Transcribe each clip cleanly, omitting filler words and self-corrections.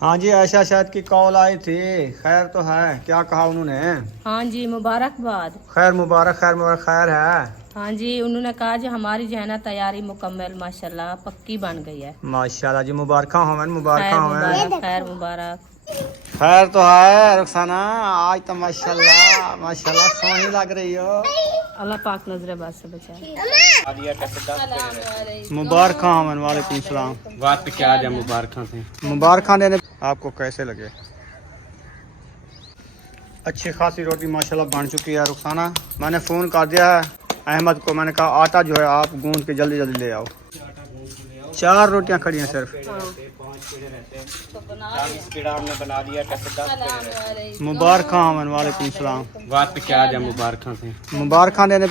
हाँ जी, आयशा शायद की कॉल आई थी। खैर तो है, क्या कहा उन्होंने? हाँ जी, मुबारकबाद। खैर मुबारक, खैर मुबारक, खैर है। हाँ जी, उन्होंने कहा जो हमारी जो है ना तैयारी मुकम्मल माशाल्लाह पक्की बन गई है। माशाल्लाह जी, मुबारक हो मैन, मुबारक खैर हो मैन। मुबारक, खैर मुबारक। खैर तो है रुखसाना, आज तो माशाल्लाह माशाल्लाह सोहनी लग रही हो। अल्लाह पाक नजर बद से बचाए। मुबारक हो मैन, वालेकुम सलाम। बात पे क्या जा मुबारक से। मुबारक देने आपको कैसे लगे? अच्छी खासी रोटी माशाल्लाह बन चुकी है रुखसाना। मैंने फ़ोन कर दिया है अहमद को, मैंने कहा आटा जो है आप गूंद के जल्दी जल्दी ले आओ। 4 रोटियां खड़ी हैं सिर्फ। बना दिया। मुबारक मैन, वालेकुम सलाम। बात पे क्या जा मुबारक से। मुबारक देने।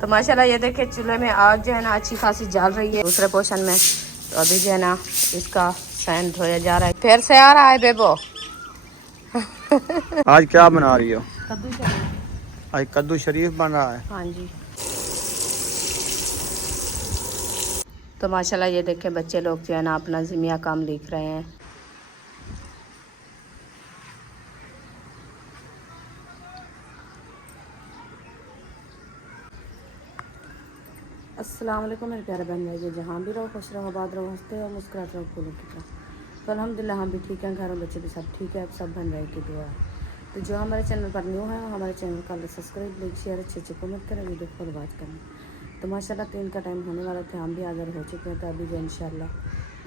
तो माशाल्लाह ये देखिए चूल्हे में आग जो है ना अच्छी खासी जल रही है दूसरे पोर्शन में। तो अभी जो है ना इसका सैन धोया जा रहा है। फिर से आ रहा है बेबो। आज क्या बना रही हो? कद्दू शरीफ। आज कद्दू शरीफ बन रहा है। हाँ जी। तो माशाल्लाह ये देखे बच्चे लोग जो है ना अपना ज़िमिया काम लिख रहे हैं। अस्सलाम वालेकुम मेरे प्यारे बहन भाई, जहाँ भी रहो खुश रहो, आबाद रहो, हंसते रहो, मुस्कुराते रहो, फूलों की तरह। तो अल्हम्दुलिल्लाह हम भी ठीक हैं, घर में बच्चे भी सब ठीक है। अब सब बहन भाई की दुआ है। तो जो हमारे चैनल पर न्यू है हमारे चैनल का सब्सक्राइब, लाइक, शेयर, अच्छे कमेंट करें, वीडियो को बात करें। तो माशाल्लाह 3 का टाइम होने वाला था, हम भी हाज़िर हो चुके हैं। तो अभी जो इंशाल्लाह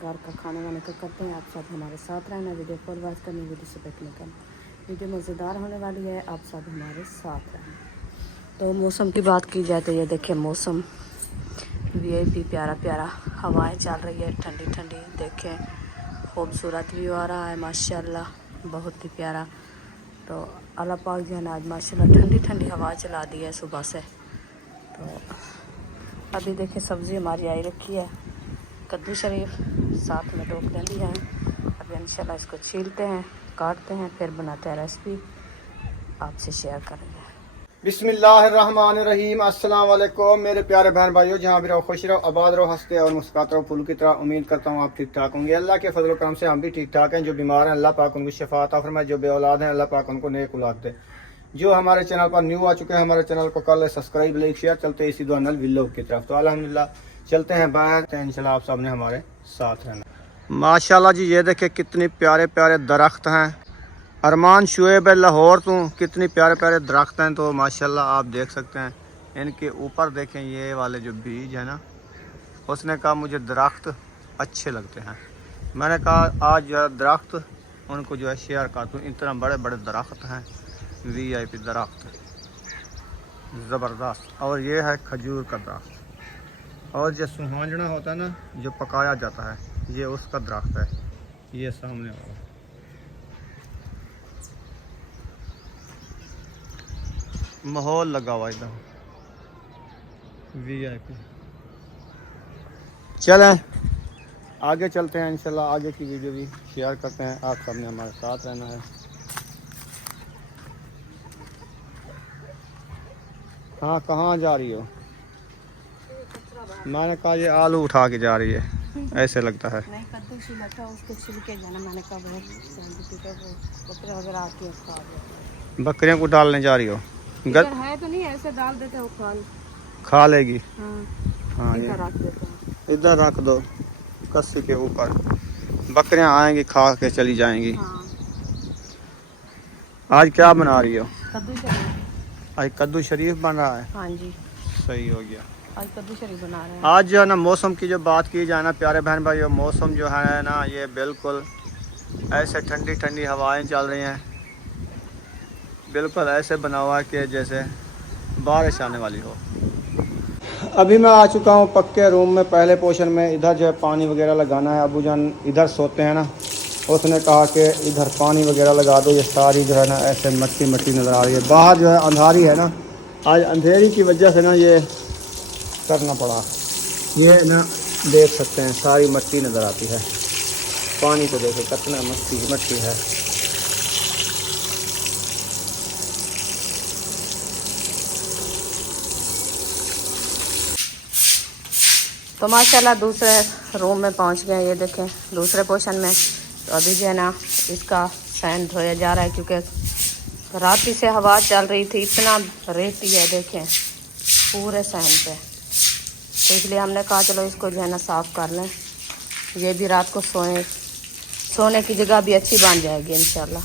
घर का खाने वाने का करते हैं। आप सब हमारे साथ रहना, वीडियो कॉल बात करनी, वीडियो से बैठने का। वीडियो मज़ेदार होने वाली है, आप सब हमारे साथ रहना। तो मौसम की बात की जाए तो ये देखिए मौसम वीआईपी प्यारा प्यारा, हवाएं चल रही है ठंडी ठंडी। देखें खूबसूरत व्यू आ रहा है माशाल्लाह, बहुत ही प्यारा। तो अल्लाह पाक जो है ना आज माशाल्लाह ठंडी ठंडी हवा चला दी है सुबह से। तो अभी देखें सब्ज़ी हमारी आई रखी है, कद्दू शरीफ, साथ में ढोकले भी हैं। अभी इंशाल्लाह इसको छीलते हैं, काटते हैं, फिर बनाते हैं रेसिपी, आपसे शेयर करेंगे। बिस्मिल्लाहिर्रहमानिर्रहीम। अस्सलाम वालेकुम मेरे प्यारे बहन भाइयों, जहाँ भी रहो खुश रहो, आबाद रहो, हंसते और मुस्कुराते रहो फूल की तरह। उम्मीद करता हूँ आप ठीक ठाक होंगे। अल्लाह के फजल करम से हम भी ठीक ठाक हैं। जो बीमार हैं अल्लाह पाक उनको शिफा अता फरमाए, जो बे औलाद हैं अल्लाह पाक उनको नेक औलाद दे। जो हमारे चैनल पर न्यू आ चुके हैं हमारे चैनल को कर ले सब्सक्राइब, लाइक, शेयर। चलते इसी दुआ नल विल्लो की तरफ। तो अल्हम्दुलिल्लाह चलते हैं बाहर, इंशाल्लाह आप सब ने हमारे साथ रहना। माशाल्लाह जी, ये देखे कितने प्यारे प्यारे दरख्त हैं। अरमान शुएब लाहौर तो कितनी प्यारे प्यारे दरख्त हैं। तो माशाल्लाह आप देख सकते हैं, इनके ऊपर देखें ये वाले जो बीज है ना, उसने कहा मुझे दरख्त अच्छे लगते हैं। मैंने कहा आज दरख्त उनको जो है शेयर करता हूँ। इतना बड़े बड़े दरख्त हैं, वीआईपी दरख्त, ज़बरदस्त। और ये है खजूर का दरख्त। और जो सुहांजना होता है ना, जो पकाया जाता है, ये उसका दरख्त है, ये सामने वाला। माहौल लगा हुआ एकदम वीआईपी। चलें आगे चलते हैं, इंशाल्लाह आगे की वीडियो भी शेयर करते हैं। आप सब ने हमारे साथ रहना है। हाँ, कहाँ जा रही हो? मैंने कहा ये आलू उठा के जा रही है, ऐसे लगता है। नहीं, कद्दू छिला था, उसको छिलके जाना। मैंने कहा बकरे वगैरह आती है, बकरियों को डालने जा रही हो? है तो नहीं, ऐसे डाल देते हो, खा लेगी। हाँ, ये रख देते हैं। इधर रख दो कस्सी के ऊपर, बकरियां आएंगी खा के चली जाएंगी। हाँ। आज क्या बना रही हो? कद्दू शरीफ। आज कद्दू शरीफ बन रहा है। हाँ जी, सही हो गया। आज कद्दू शरीफ बना रहे हैं। आज जो है ना मौसम की जो बात की जाए ना प्यारे बहन भाइयों, मौसम जो है ना ये बिल्कुल ऐसे ठंडी ठंडी हवाएं चल रही हैं। बिल्कुल ऐसे बना हुआ है कि जैसे बारिश आने वाली हो। अभी मैं आ चुका हूँ पक्के रूम में, पहले पोर्शन में। इधर जो है पानी वगैरह लगाना है। अबू जान इधर सोते हैं ना, उसने कहा कि इधर पानी वगैरह लगा दो। ये सारी जो है ना ऐसे मट्टी मट्टी नज़र आ रही है। बाहर जो है अंधारी है ना, आज अंधेरी की वजह से ना ये करना पड़ा। ये ना देख सकते हैं सारी मट्टी नज़र आती है। पानी को देखो कितना मट्टी मट्टी है। तो माशाल्लाह दूसरे रूम में पहुंच गए। ये देखें दूसरे पोर्शन में तो अभी जो है ना इसका सैन धोया जा रहा है, क्योंकि रात ही से हवा चल रही थी, इतना रेती है देखें पूरे सैन पे। तो इसलिए हमने कहा चलो इसको जो है ना साफ़ कर लें, ये भी रात को सोने की जगह भी अच्छी बन जाएगी इंशाल्लाह।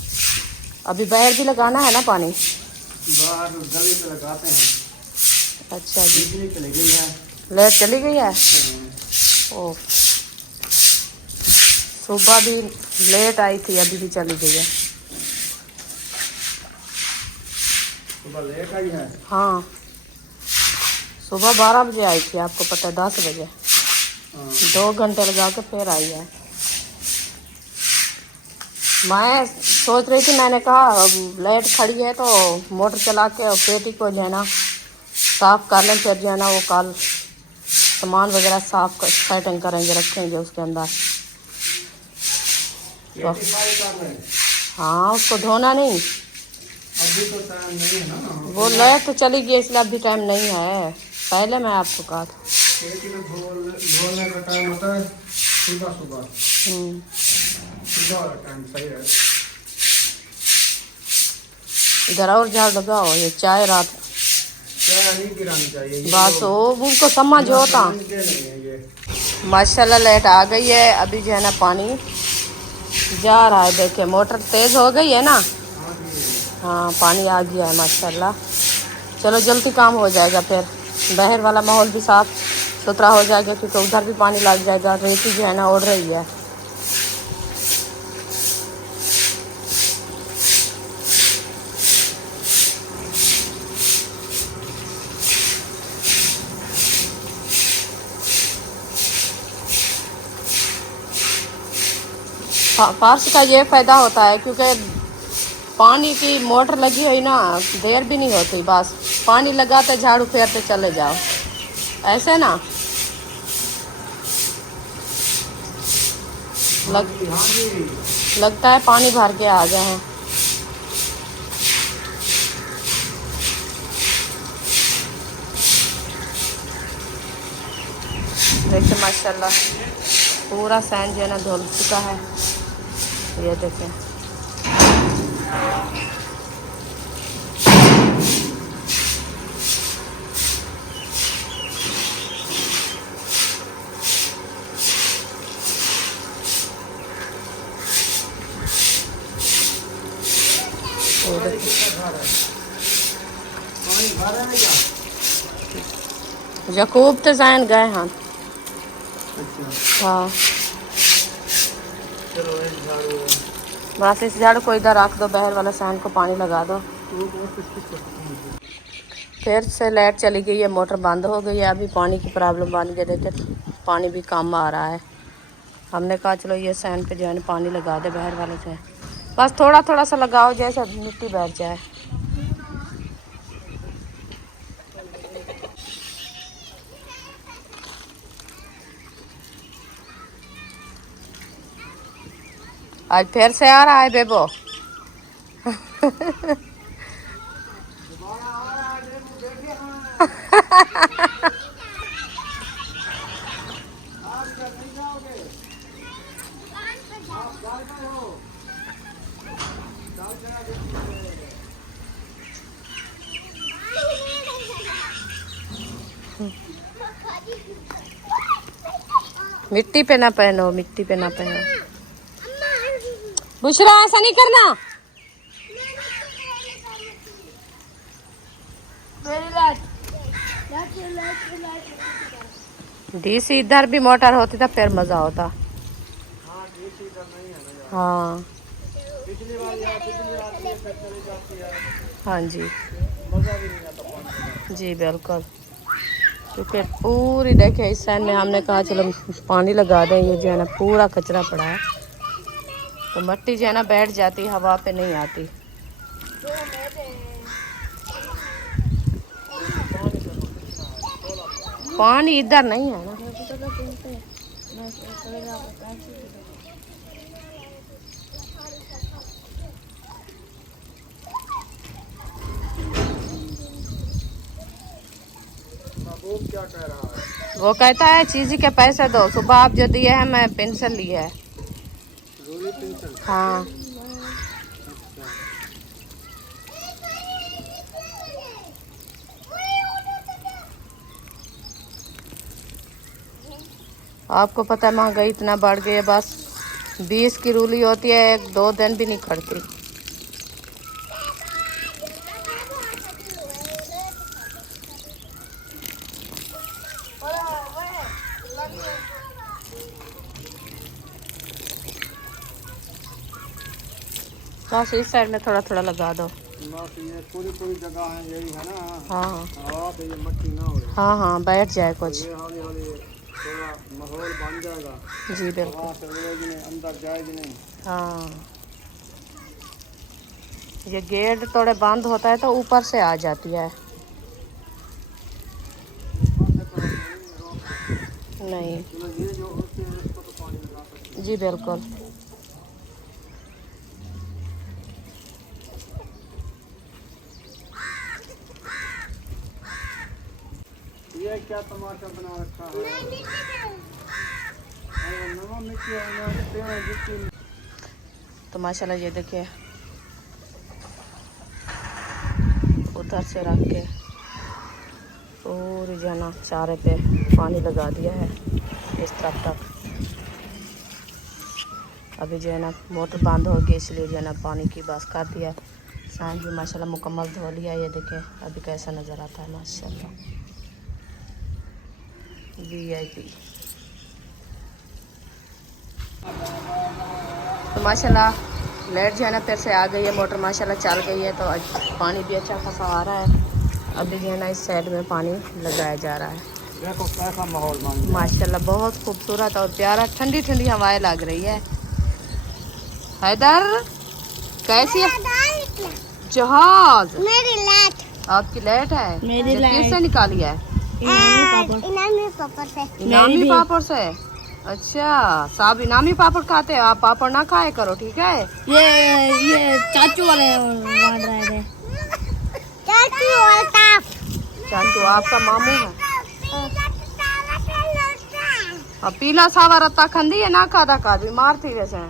अभी बाहर भी लगाना है ना पानी? बाहर गली पे लगाते हैं। अच्छा जी, बिजली चली गई है। लाइट चली गई है। ओह, सुबह भी लेट आई थी, अभी भी चली गई है। सुबह लेट आई है। हाँ, सुबह 12 बजे आई थी, आपको पता है 10 बजे। 2 घंटे लगा के फिर आई है। मैं सोच रही थी, मैंने कहा लाइट खड़ी है तो मोटर चला के और पेटी को जो है ना साफ़ कर लें, फिर जो है ना वो कल सामान वगैरह साफ कर सेटिंग करेंगे, रखेंगे उसके अंदर। तो हाँ, उसको धोना नहीं, अभी तो टाइम नहीं है ना। वो लाइट तो चली गई इसलिए अभी टाइम नहीं है, पहले मैं आपको कहा था। पेटी में धोने का टाइम होता है सुबह सुबह। सुबह वाला टाइम सही है। इधर और झाड़ लगाओ, ये चाय रात चाय नहीं गिरानी चाहिए। बस वो उनको समझ होता। माशाल्लाह लाइट आ गई है, अभी जो है ना पानी जा रहा है, देखे मोटर तेज़ हो गई है ना। हाँ, पानी आ गया है माशाल्लाह। चलो जल्दी काम हो जाएगा, फिर बाहर वाला माहौल भी साफ सुथरा हो जाएगा, क्योंकि उधर भी पानी लग जाएगा, रेती जो है ना उड़ रही है। फार्श का ये फ़ायदा होता है, क्योंकि पानी की मोटर लगी हुई ना, देर भी नहीं होती, बस पानी लगाते झाड़ू फेरते चले जाओ, ऐसे ना लगता है पानी भर के आ गए हैं। देखिए माशाल्लाह पूरा सैन जो है ना धुल चुका है, ये देखें। यकूब तो जैन गए हैं। हाँ, बस इस झाड़ू को इधर रख दो, बाहर वाला सैन को पानी लगा दो। फिर से लाइट चली गई है, मोटर बंद हो गई है, अभी पानी की प्रॉब्लम बन गई, देखिए पानी भी कम आ रहा है। हमने कहा चलो ये सैन पे जो है पानी लगा दे बाहर वाले से, बस थोड़ा थोड़ा सा लगाओ जैसे मिट्टी बैठ जाए। आज फिर से आ रहा है बेबो। मिट्टी पे ना पहनो, मिट्टी पे ना पहनो। बुशरा ऐसा नहीं करना। डीसी इधर भी मोटर होती था फिर मजा होता। हाँ हाँ जी जी बिल्कुल, क्योंकि पूरी देखिए इस साइड में हमने कहा चलो पानी लगा दें, ये जो है ना पूरा कचरा पड़ा है, तो मिट्टी जो है ना बैठ जाती, हवा पे नहीं आती। पानी इधर नहीं है ना। वो क्या कह रहा है? वो कहता है चीज़ी के पैसे दो, सुबह आप जो दिए हैं मैं पेंशन ली है। रूही हाँ आपको पता है महंगाई इतना बढ़ गई है, बस 20 की रूली होती है, 1-2 दिन भी नहीं खड़ती। बस इस साइड में थोड़ा थोड़ा लगा दो। बस ये पूरी जगह है, यही है ना। हाँ तो ये मट्टी ना हो, हाँ हाँ बैठ जाए कुछ। ये हौली हौली थोड़ा माहौल बन जाएगा। जी बिल्कुल। वहाँ से उड़ेगी नहीं, अंदर जाएगी नहीं। हाँ ये गेट थोड़े बंद होता है तो ऊपर से आ जाती है। नहीं ये जो होती है इसको तो पानी लगा सकते जी बिल्कुल। हैं। ये क्या तमाशा बना रखा है। नमक मिट्टी है, तो माशाल्लाह ये देखिए उधर से रख के पूरी जो ना चारे पे पानी लगा दिया है इस तरफ तक। अभी जो है ना मोटर बंद हो गई, इसलिए जो है ना पानी की बस कर दिया। शाम भी माशाल्लाह मुकम्मल धो लिया। ये देखें अभी कैसा नज़र आता है माशाल्लाह, VIP। तो माशाल्लाह लाइट जो है ना फिर से आ गई है, मोटर माशाल्लाह चल गई है, तो आज पानी भी अच्छा खासा आ रहा है। अभी जो है ना इस साइड में पानी लगाया जा रहा है। देखो कैसा माहौल बन गया। माशाल्लाह बहुत खूबसूरत और प्यारा, ठंडी ठंडी हवाएं लग रही है। हैदर कैसी है जहाज? मेरी लाइट, आपकी लाइट है? मेरी ये लाइट। किससे निकाली है? इनामी पापा से। इनामी पापड़ से। अच्छा सब इनामी पापड़ खाते हैं आप? पापड़ ना खाए करो ठीक है। ये चाचू वाले बांट रहे थे। चाचू और ताप। चाचू आपका मामू है? अब पीला सावा रत्ता खंदी है ना खादा का बीमार थी वैसे।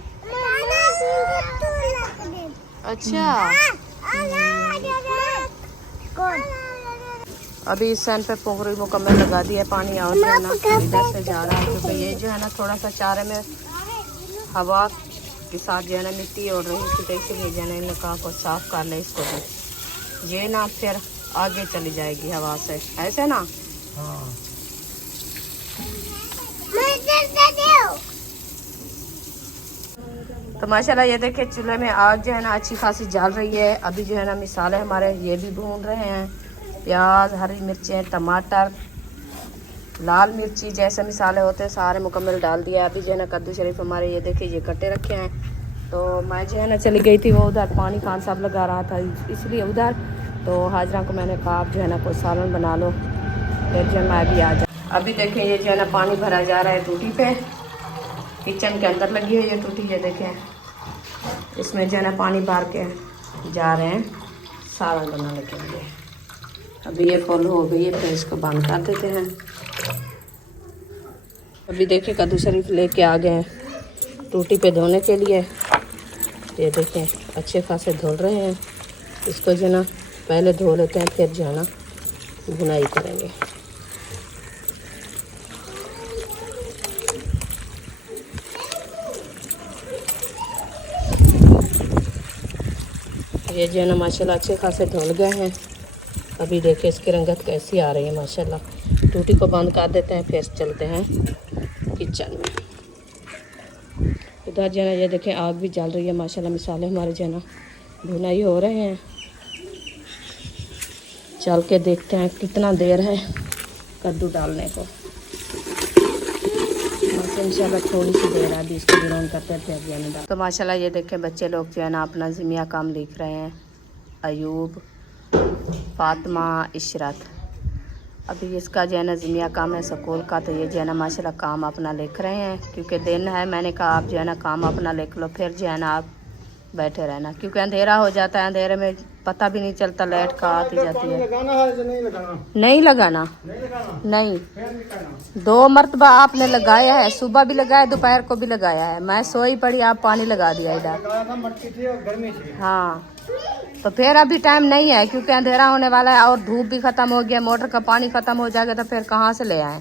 अच्छा अभी इस सैन पे पोखरी मुकम्मल लगा दी है, पानी और जो है ना इधर से जा रहा है, क्योंकि ये जो है ना थोड़ा सा चारे में हवा के साथ जो है ना मिट्टी उड़ रही थी, तो इसीलिए जो है ना इन कहा को साफ कर ले इसको भी, ये ना फिर आगे चली जाएगी हवा से, ऐसे ना। हाँ। तो माशाल्लाह ये देखिए चूल्हे में आग जो है ना अच्छी खासी जल रही है। अभी जो है ना मिसाले हमारे ये भी भून रहे हैं, प्याज, हरी मिर्चें, टमाटर, लाल मिर्ची जैसे मिसाले होते हैं सारे मुकम्मल डाल दिया। अभी जो है ना कद्दू शरीफ हमारे ये देखिए ये कट्टे रखे हैं। तो मैं जो है ना चली गई थी वो उधर पानी खान साहब लगा रहा था इसलिए उधर, तो हाजरा को मैंने कहा आप जो है ना कोई सालन बना लो, फिर जो मैं भी आ जाऊँ। अभी देखें ये जो है ना पानी भरा जा रहा है टूटी पे, किचन के अंदर लगी हुई है टूटी, ये देखें इसमें जो है ना पानी भर के जा रहे हैं सालन बनाने के लिए। अभी ये फुल हो गई है, फिर इसको बंद कर देते हैं। अभी देखिए कद्दू शरीफ लेके आ गए हैं टूटी पे धोने के लिए। ये देखें अच्छे खासे धुल रहे हैं, इसको जो ना पहले धो लेते हैं फिर जो है ना बुनाई करेंगे। ये जो है ना माशाल्लाह अच्छे खासे धुल गए हैं। अभी देखिए इसकी रंगत कैसी आ रही है माशाल्लाह। टूटी को बंद कर देते हैं, फिर चलते हैं किचन में। इधर जो है ना ये देखें आग भी जल रही है माशाल्लाह, मिसाले हमारे जो है ना भुनाई हो रहे हैं। चल के देखते हैं कितना देर है कद्दू डालने को। इंशाल्लाह थोड़ी सी देर है, अभी इसको ग्राउंड करते हैं। तो माशाल्लाह ये देखें बच्चे लोग जो है ना अपना ज़िमिया काम लिख रहे हैं, अयूब, फातिमा, इशरत। अभी इसका जो है ना ज़िमिया काम है स्कूल का, तो ये जो है ना माशाल्लाह काम अपना लिख रहे हैं, क्योंकि दिन है। मैंने कहा आप जो है ना काम अपना लिख लो, फिर जो है ना आप बैठे रहना, क्योंकि अंधेरा हो जाता है, अंधेरे में पता भी नहीं चलता, लाइट का आती जाती है। लगाना है जो नहीं लगाना? नहीं लगाना, नहीं लगाना, नहीं। फिर भी करना। 2 मरतबा आपने लगाया है, सुबह भी लगाया, दोपहर को भी लगाया है। मैं सोई पड़ी, आप पानी लगा दिया इधर। लगाया था, मटकी थी और गर्मी थी। हाँ, तो फिर अभी टाइम नहीं है क्योंकि अंधेरा होने वाला है और धूप भी खत्म हो गया। मोटर का पानी खत्म हो जाएगा तो फिर कहाँ से ले आए?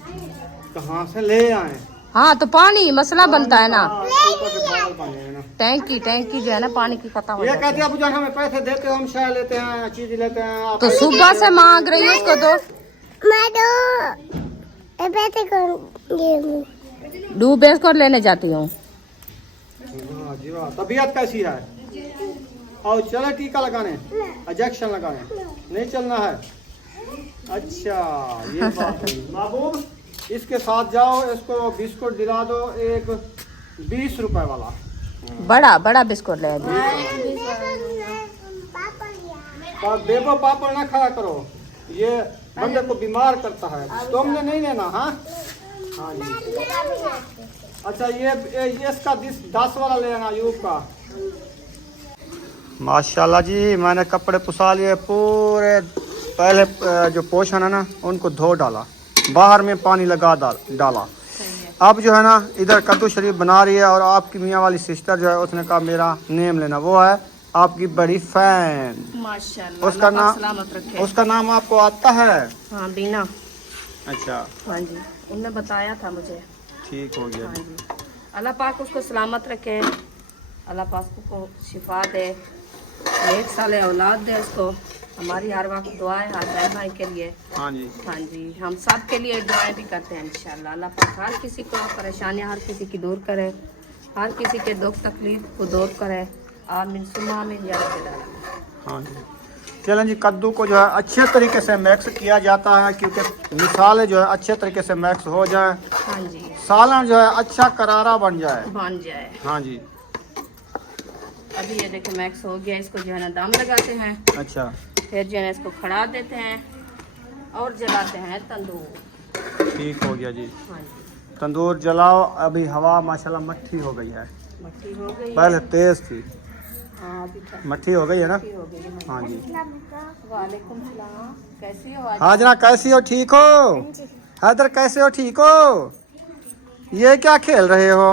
कहाँ से ले आए? हाँ, तो पानी मसला बनता है ना। ऊपर से बादल पानी है ना। टैंकी जो है ना पानी की खत्म हो ये जाती कहते है। हैं अबू जान हमें पैसे देते हो, हम चाय लेते हैं, चीज लेते हैं। आप तो सुबह से मांग रही हूँ उसको दो। डूब को लेने जाती हूँ। वाह जी वाह। तबीयत कैसी है? और चले टीका लगाने, इंजेक्शन लगाने? नहीं चलना है? अच्छा, ये बात है। महबूब, इसके साथ जाओ, इसको बिस्कुट दिला दो, एक 20 रुपए वाला। बड़ा बड़ा बिस्कुट ले दो। बेबो पापड़ ना खाया करो, ये बंदे को बीमार करता है। तुमने नहीं लेना? हाँ हाँ जी। अच्छा, ये इसका 10 वाला लेना, यूब का। माशाल्लाह जी, मैंने कपड़े पुसा लिए पूरे। पहले जो पोषण है ना उनको धो डाला, बाहर में पानी लगा डाला। अब जो है ना इधर कद्दू शरीफ बना रही है और आपकी मियाँ वाली सिस्टर जो है उसने कहा मेरा नेम लेना। वो है आपकी बड़ी फैन, माशाल्लाह। उसका नाम, सलामत रखे। उसका नाम आपको आता है? हाँ, बीना। अच्छा, हाँ जी, उनने बताया था मुझे। ठीक हो गया। हाँ जी, अल्लाह पाक उसको सलामत रखे, अल्लाह पाक को शिफा दे, 1 साल औलाद दे उसको। हमारी हर वक्त दुआ है हर बहन भाई के लिए। हाँ जी, हाँ जी, हम सब के लिए दुआएं भी करते हैं इंशाल्लाह। अल्लाह पाक हर किसी को परेशानियां हर किसी की दूर करे, हर किसी के दुख तकलीफ को दूर करे। आमीन सुम्मा आमीन या रब्बिल आलमीन। हाँ जी। चलें जी, कद्दू को जो है अच्छे तरीके से मिक्स किया जाता है क्योंकि मिसाले जो है अच्छे तरीके से मिक्स हो जाए, हाँ जी, सालन जो है अच्छा करारा बन जाए। बन जाए। हाँ जी। अभी ये देखिए मैक्स हो गया, इसको जो है ना दम लगाते हैं, अच्छा, फिर जो है ना इसको खड़ा देते हैं और जलाते हैं तंदूर। ठीक हो गया जी। हाँ जी, तंदूर जलाओ। अभी हवा माशाल्लाह मट्ठी हो गई है, मट्टी हो गई है। पहले तेज थी, हाँ, अभी तक मट्ठी हो गई है ना। मट्टी हो गई है। हाँ जी। वालेकुम सलाम, कैसी हो आज? हाजरा कैसी हो? ठीक हो? हैदर कैसे हो? ठीक हो? ये क्या खेल रहे हो?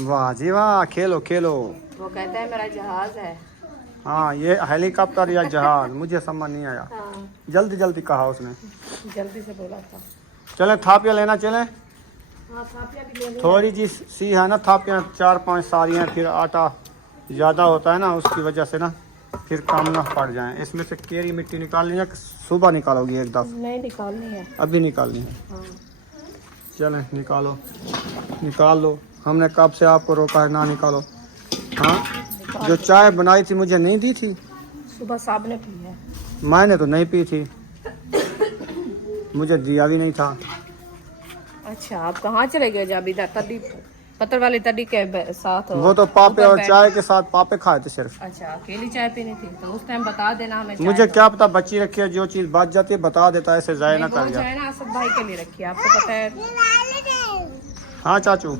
वाह जी वाह, खेलो खेलो। वो कहता है मेरा जहाज है। हाँ, ये हेलीकॉप्टर या जहाज मुझे समझ नहीं आया। हाँ, जल्दी जल्दी कहा उसने। जल्दी से बोला था। चले थापियाँ लेना चले। हाँ, थापियाँ भी ले लो। थोड़ी जी सी है ना थापियाँ, 4-5 सारियाँ, फिर आटा ज़्यादा होता है ना उसकी वजह से ना फिर काम ना पड़ जाए। इसमें से केरी मिट्टी निकालनी है, सुबह निकालोगी एक दफ़ा? नहीं, निकालनी है। अभी निकालनी है। हाँ, चलें निकालो, निकाल लो। हमने कब से आपको रोका है ना निकालो। हाँ, जो चाय बनाई थी मुझे नहीं दी थी? सुबह साहब ने पी है। मैंने तो नहीं पी थी, मुझे दिया भी नहीं था। अच्छा, आप कहाँ चले गए जब इधर तड्डी पत्थर वाली तड्डी के साथ हो? वो तो पापे ऊपर और बैठ- चाय के साथ पापे खाए थे सिर्फ। अच्छा, अकेली चाय पीनी थी तो उस टाइम बता देना हमें। चाय मुझे दो। क्या पता, बच्ची रखी है, जो चीज़ बच जाती है बता देता है, ऐसे ज़ाया नहीं, ना वो कर जो जा। है ना असद भाई के लिए रखी है, आपको पता है। हाँ चाचू,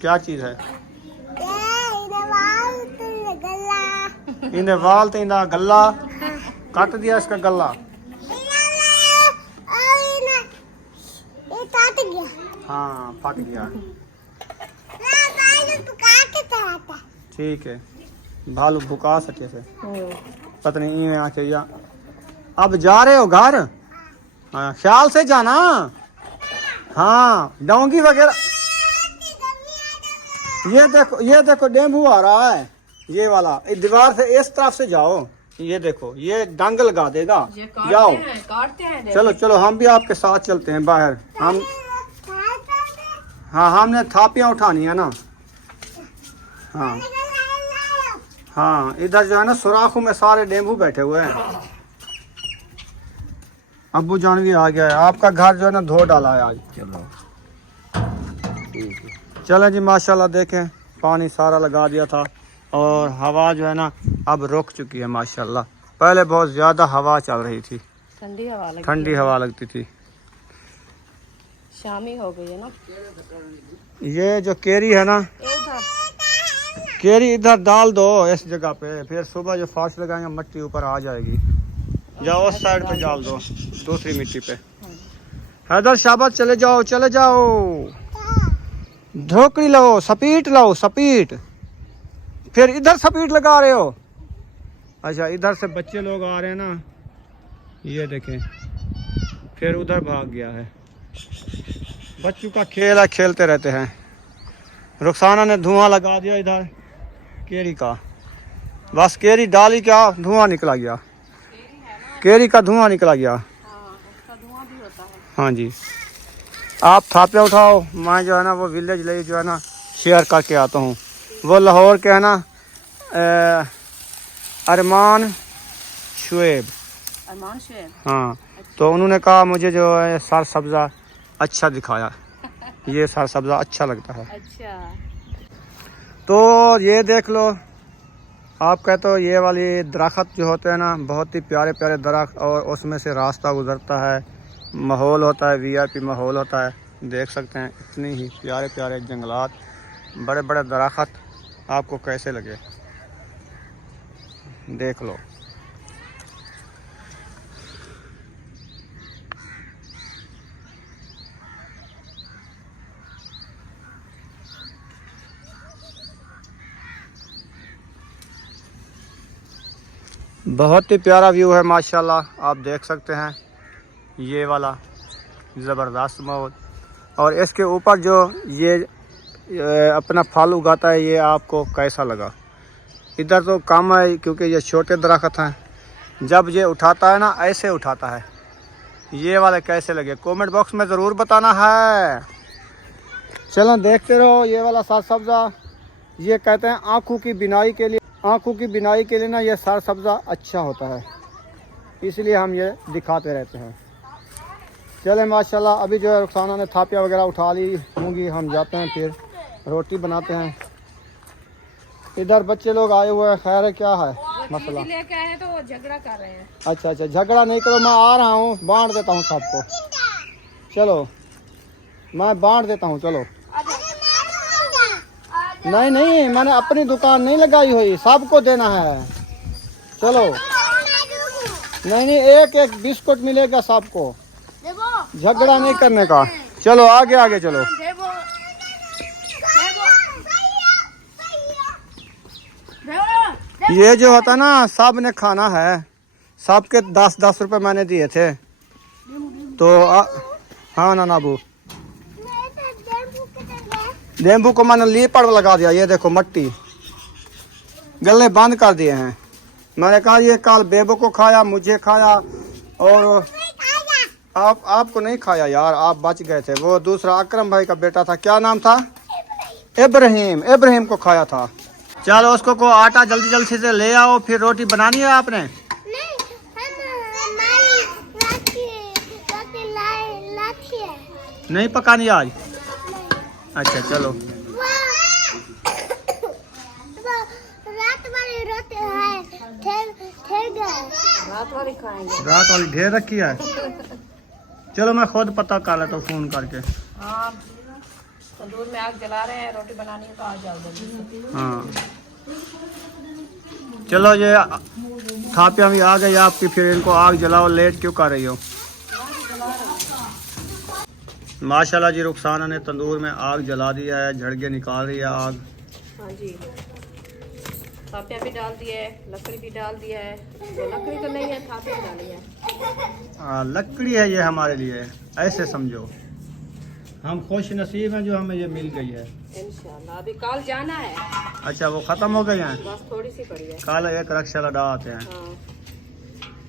क्या चीज़ है? इन्हें वाल तो इन्हें गला काट दिया, इसका गला। हाँ, फट गया। ठीक है, भालू भुका सके से पता नहीं यहाँ चाहिए। अब जा रहे हो घर? हाँ, ख्याल से जाना। हाँ, डोंगी वगैरह। ये देखो डेंगू आ रहा है, ये वाला। इस दीवार से इस तरफ से जाओ, ये देखो ये डंग लगा देगा। जाओ, काटते हैं। चलो चलो, हम भी आपके साथ चलते हैं बाहर। हम हाँ, हमने थापियाँ उठानी है ना। हाँ हाँ, इधर जो है ना सुराखों में सारे डेंगू बैठे हुए हैं। अब्बू जान भी आ गया है। आपका घर जो है ना धो डाला है आज। चलो चलें जी, माशाल्लाह देखें पानी सारा लगा दिया था और हवा जो है ना अब रुक चुकी है माशाल्लाह। पहले बहुत ज़्यादा हवा चल रही थी, ठंडी हवा लगती थी। शामी हो गई है ना। ये जो केरी है ना, केरी इधर डाल दो इस जगह पे, फिर सुबह जो फास्ट लगाएंगे मिट्टी ऊपर आ जाएगी। जाओ उस साइड पे डाल दो, दूसरी मिट्टी पे। हैदर शाबाश, चले जाओ चले जाओ। ढोकरी लो, सपीट लो, सपीट। फिर इधर सपीट लगा रहे हो। अच्छा, इधर से बच्चे लोग आ रहे हैं ना, ये देखें, फिर उधर भाग गया है। बच्चों का खेल है, खेलते रहते हैं। रुखसाना ने धुआं लगा दिया इधर केरी का। बस केरी डाली क्या, धुआं निकला गया। केरी का धुआं निकला गया। हाँ जी, आप थापे उठाओ, मैं जो है ना वो विलेज ले जो है ना शेयर करके आता हूँ। वो लाहौर के है ना अरमान शुएब। अरमान शेर। हाँ, तो उन्होंने कहा मुझे जो है सर सब्ज़ा अच्छा दिखाया। ये सर सब्ज़ा अच्छा लगता है। अच्छा, तो ये देख लो, आप कहते हो ये वाली दरख्त जो होते हैं ना, बहुत ही प्यारे प्यारे दरख्त, और उसमें से रास्ता गुजरता है, माहौल होता है, वीआईपी माहौल होता है। देख सकते हैं इतनी ही प्यारे प्यारे जंगलात, बड़े बड़े दरख्त। आपको कैसे लगे देख लो। बहुत ही प्यारा व्यू है माशाल्लाह, आप देख सकते हैं ये वाला ज़बरदस्त माहौल। और इसके ऊपर जो ये अपना फल उगाता है, ये आपको कैसा लगा? इधर तो कम है क्योंकि ये छोटे दरख्त हैं। जब ये उठाता है ना, ऐसे उठाता है। ये वाले कैसे लगे कमेंट बॉक्स में ज़रूर बताना है। चलो देखते रहो। ये वाला सर सब्ज़ा, ये कहते हैं आँखों की बिनाई के लिए, आँखों की बिनाई के लिए ना ये सर सब्ज़ा अच्छा होता है, इसलिए हम ये दिखाते रहते हैं। चले माशाल्लाह, अभी जो है रुखसाना ने थापिया वगैरह उठा ली होंगी, हम जाते हैं फिर रोटी बनाते हैं। इधर बच्चे लोग आए हुए हैं। खैर है, क्या है मसला? लेके आए हैं तो वो झगड़ा कर रहे हैं। अच्छा अच्छा, झगड़ा नहीं करो, मैं आ रहा हूँ, बांट देता हूँ सबको। चलो मैं बांट देता हूँ, चलो। नहीं नहीं, मैंने अपनी दुकान नहीं लगाई हुई, सबको देना है। चलो, नहीं नहीं, एक एक बिस्कुट मिलेगा सबको, झगड़ा नहीं करने का। चलो आगे आगे चलो। ये जो होता ना, सब ने खाना है, सबके 10-10 रुपए मैंने दिए थे। तो हाँ ना नाबू, नींबू को मैंने लीपड़ लगा दिया। ये देखो मट्टी, गले बंद कर दिए हैं। मैंने कहा ये कल बेबो को खाया, मुझे खाया, और आपको नहीं खाया यार, आप बच गए थे। वो दूसरा अकरम भाई का बेटा था, क्या नाम था? इब्राहिम। इब्राहिम को खाया था। चलो उसको को आटा जल्दी जल्दी से ले आओ, फिर रोटी बनानी है आपने? नहीं पकानी आज? अच्छा चलो। रात वाली ढेर रखी है। चलो मैं खुद पता कर लेता हूँ फोन करके। हाँ, तंदूर में आग जला रहे हैं, रोटी बनानी है तो आ जाओ जल्दी। हाँ चलो, ये थापियाँ भी आ गई आपकी, फिर इनको आग जलाओ। लेट क्यों कर रही हो? माशाल्लाह जी, रुखसाना ने तंदूर में आग जला दिया है, झड़के निकाल रही है आग। हाँ जी, थापियाँ भी डाल दिए, लकड़ी भी डाल दिया है। तो लकड़ी तो नहीं है, थापियाँ डाली है। लकड़ी है ये हमारे लिए, ऐसे समझो। हम खुश नसीब हैं जो हमें ये मिल गई है। इंशाल्लाह अभी कल जाना है। अच्छा, वो ख़त्म हो गई हैं? बस थोड़ी सी पड़ी है। कल एक रक्षा लड़ा आते हैं। हाँ,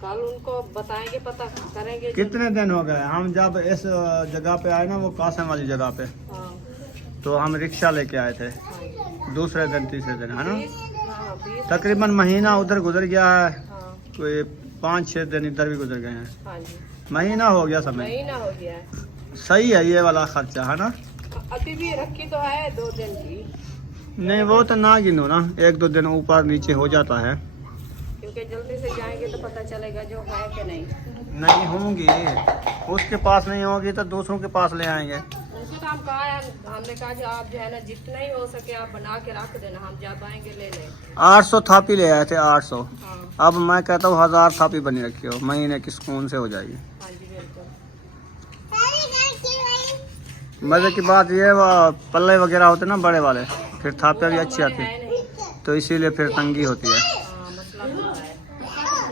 कल उनको बताएंगे, पता करेंगे। कितने दिन हो गए हम जब इस जगह पे आए ना, वो कासम वाली जगह पे, हाँ, तो हम रिक्शा लेके आए थे। दूसरे दिन तीसरे दिन है ना, हाँ, 20। तकरीबन महीना उधर गुजर गया है। हाँ, कोई 5-6 दिन इधर भी गुजर गए हैं। हाँ जी, महीना हो गया समय। महीना हो गया है। सही है ये वाला खर्चा, है ना? अभी भी रखी तो है 2 दिन की। नहीं वो तो ना गिनो ना, 1-2 दिन ऊपर नीचे हो जाता है। क्योंकि जल्दी से जाएंगे तो पता चलेगा जो है कि नहीं। नहीं होंगी, उसके पास नहीं होगी तो दूसरों के पास ले आएंगे। उसके काम कहा है, हमने कहा कि आप जो है ना जितना ही हो सके आप बना के रख देना, हम जब आएंगे ले लें। 800 थापी ले आए थे 800। हाँ अब मैं कहता हूँ 1000 थापी बनी रखी हो, महीने की सुकून से हो जाएगी। हाँ जी बिल्कुल। मजे की बात ये वो पल्ले वगैरह होते ना बड़े वाले, फिर थापियाँ भी अच्छी आती है है, नहीं, तो इसीलिए फिर तंगी होती है। हाँ मसला होता है।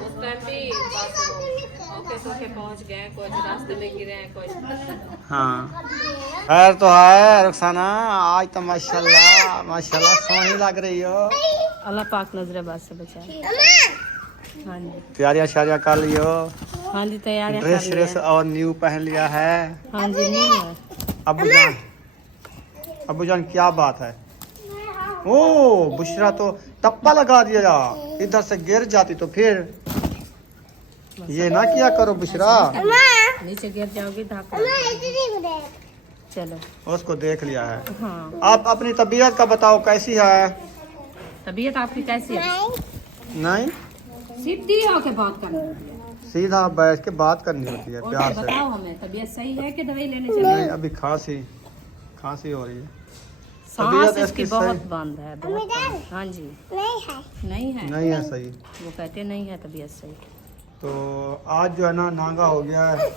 उस टाइम भी बस ओके सूखे पहुँच गए, कुछ रास्ते में गिरे हैं कुछ। हाँ खैर तो है रुखसाना, आज तो माशाल्लाह माशाल्लाह सोहनी लग रही हो। अल्लाह पाक नजरेबाज से बचाए। हाँ जी तैयारियां शारियां कर लियो, हाँ जी तैयारियां कर ड्रेस ली व्रेस है। और न्यू पहन लिया है। हाँ जी नहीं है। अब्बू जान क्या बात है? ओ बुशरा तो टप्पा लगा दिया, इधर से गिर जाती तो फिर ये ना किया करो बुशरा। नीचे गिर जाओगी धाका। चलो उसको देख लिया है। हाँ आप अपनी तबीयत का बताओ कैसी है? तबीयत आपकी कैसी है? नहीं सीधी होके बात करनी होती है सीधा बैठ के बात करनी होती है और प्यार से। बताओ हमें तबीयत सही है कि दवाई लेने नहीं चले? अभी खांसी हो रही है। सांस तबीयत इसकी इसकी बहुत सही- बंद है, बहुत बंद। हाँ जी नहीं है नहीं है सही। वो कहते नहीं है तबीयत सही। तो आज जो है ना नांगा हो गया है,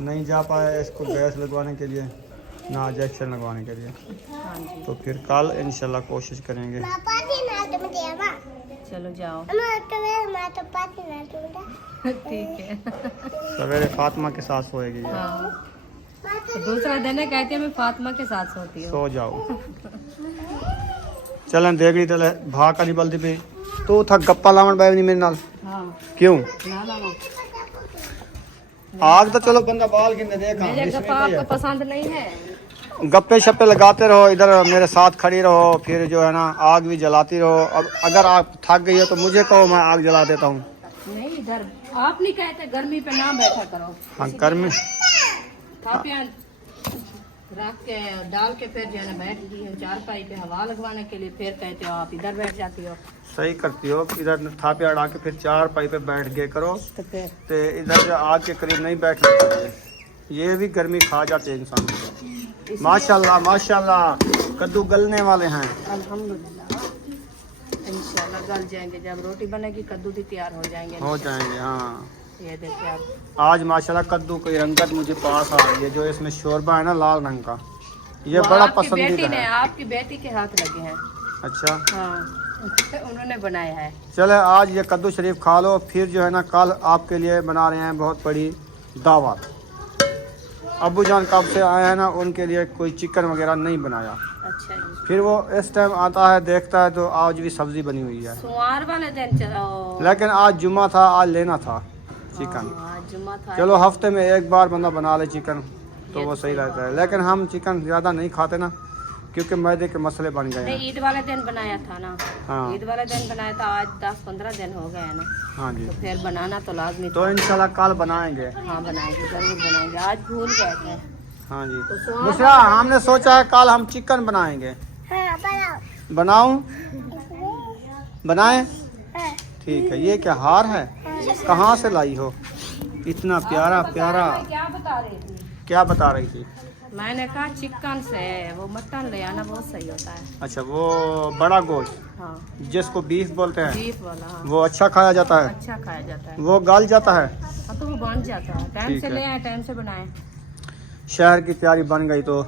नहीं जा पाया इसको गैस लगवाने के लिए ना इंजेक्शन लगवाने के लिए। हाँ जी तो फिर कल इंशाल्लाह कोशिश करेंगे। चलो जाओ ठीक है। सवेरे फातिमा के साथ सोएगी ये। हाँ तो दूसरा दिन है कहते हैं मैं फातिमा के साथ सोती हूँ। सो जाओ। चलन देख ली तले भा का नहीं बल्दी पे तू था गप्पा लावन बाय नहीं मेरे नाल हाँ क्यों? ना लाओ। आग तो चलो बंदा बाल गिनने देखा मेरे इसमें गप्पा क्या है? आपको पसंद नहीं है? गप्पे शप्पे लगाते रहो, इधर मेरे साथ खड़ी रहो, फिर जो है ना आग भी जलाती रहो। अब अगर आप थक गई हो तो मुझे कहो, मैं आग जला देता हूँ। नहीं इधर आप नहीं कहते गर्मी पे ना बैठा करो। हाँ गर्मी थापियाँ रख के डाल के फिर जो है ना बैठ गई हो चारपाई पे हवा लगवाने के लिए, फिर कहते हो आप इधर बैठ जाती हो। सही करती हो, इधर थापे अड़ा के फिर 4 पाई पे बैठ गए करो। तो फिर तो इधर जो आग के करीब नहीं बैठना चाहिए, ये भी गर्मी खा जाती है इंसान को। माशाल्लाह माशाल्लाह कद्दू गलने वाले हैं। अल्हम्दुलिल्लाह इंशाल्लाह गल जाएंगे, जब रोटी बनेगी कद्दू भी तैयार हो जाएंगे। हो जाएंगे हाँ। ये देखिए आप आज माशाल्लाह कद्दू की रंगत मुझे पास आ रही है, जो इसमें शोरबा है ना लाल रंग का, ये वो बड़ा आपकी पसंदीदा बेटी ने है। आपकी बेटी के हाथ लगे हैं। अच्छा हाँ उन्होंने बनाया है। चले आज ये कद्दू शरीफ खा लो, फिर जो है ना कल आपके लिए बना रहे हैं बहुत बड़ी दावत। अब्बू जान कब से आए हैं ना, उनके लिए कोई चिकन वगैरह नहीं बनाया। अच्छा जी फिर वो इस टाइम आता है देखता है तो आज भी सब्जी बनी हुई है, सोमवार वाले दिन चलो। लेकिन आज जुम्मा था, आज लेना था चिकन। हाँ, जुम्मा था। चलो हफ्ते में एक बार बंदा बना ले चिकन तो ये वो तो सही सही रहता है, लेकिन हम चिकन ज़्यादा नहीं खाते ना, क्योंकि मैदे के मसले बन गए हैं। नहीं ईद वाले दिन बनाया था ना। हाँ ईद वाले दिन बनाया था, आज 10-15 दिन हो गए हैं ना, हाँ जी। तो फिर बनाना तो लाजमी तो था। इंशाल्लाह कल बनाएंगे। हाँ बनाएंगे जरूर बनाएंगे, आज भूल गए थे। हाँ जी तो सोमवार दूसरा हमने सोचा है कल हम चिकन बनाएंगे। बनाऊं? बनाए? ठीक है। ये क्या हार है, कहाँ से लाई हो? इतना प्यारा प्यारा। क्या बता रही थी? क्या बता रही थी? मैंने कहा चिकन से वो मटन ले आना बहुत सही होता है। अच्छा वो बड़ा गोश्त हाँ जिसको बीफ बोलते हैं, बीफ वाला। हाँ वो अच्छा खाया जाता है, अच्छा खाया जाता है। वो गल जाता है। हाँ तो वो बन जाता है, टाइम ठीक से है। ले आए टाइम से बनाए। शहर की तैयारी बन गई तो,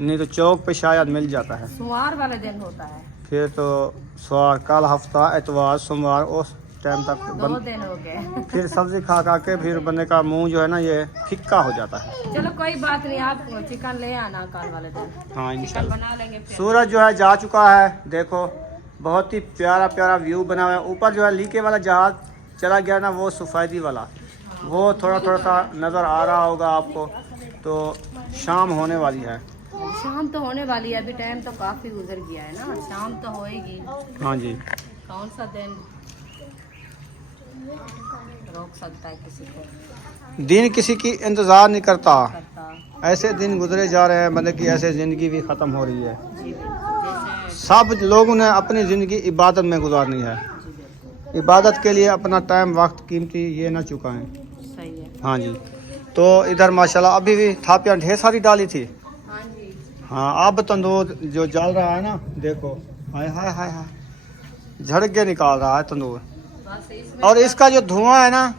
नहीं तो चौक पे शायद मिल जाता है। सोमवार वाले दिन होता है। फिर तो सोमवार, कल हफ्ता, एतवार, सोमवार, उस टाइम तक 2 दिन हो गए। फिर सब्जी खा खा के फिर बंदे का मुंह जो है ना ये फिक्का हो जाता है। चलो कोई बात नहीं, आप चिकन ले आना कल वाले दिन, हाँ चिकन इंशाल्लाह। बना लेंगे फिर। सूरज जो है जा चुका है, देखो बहुत ही प्यारा प्यारा व्यू बना हुआ है। ऊपर जो है लीके वाला जहाज चला गया ना, वो सफ़ेदी वाला, वो थोड़ा थोड़ा सा नज़र आ रहा होगा आपको। तो शाम होने वाली है। शाम तो होने वाली है, अभी टाइम तो काफी गुजर गया है ना, शाम तो होएगी। हाँ जी कौन सा दिन रोक सकता है किसी को? दिन किसी की इंतज़ार नहीं करता, करता ऐसे दिन गुजरे जा रहे हैं, मतलब कि ऐसे ज़िंदगी भी ख़त्म हो रही है। जी जैसे सब लोगों ने अपनी ज़िंदगी इबादत में गुजारनी है, जी बिल्कुल इबादत के लिए अपना टाइम वक्त कीमती ये ना चुकाएं। सही है। हाँ जी। तो इधर माशाल्लाह अभी भी थापियाँ ढेर सारी डाली थी। हाँ जी हाँ अब तंदूर जो जल रहा है ना, देखो, हाय हाय हाय हाय, झड़क के निकाल रहा है तंदूर। बस इसमें और इसका जो धुआं है ना,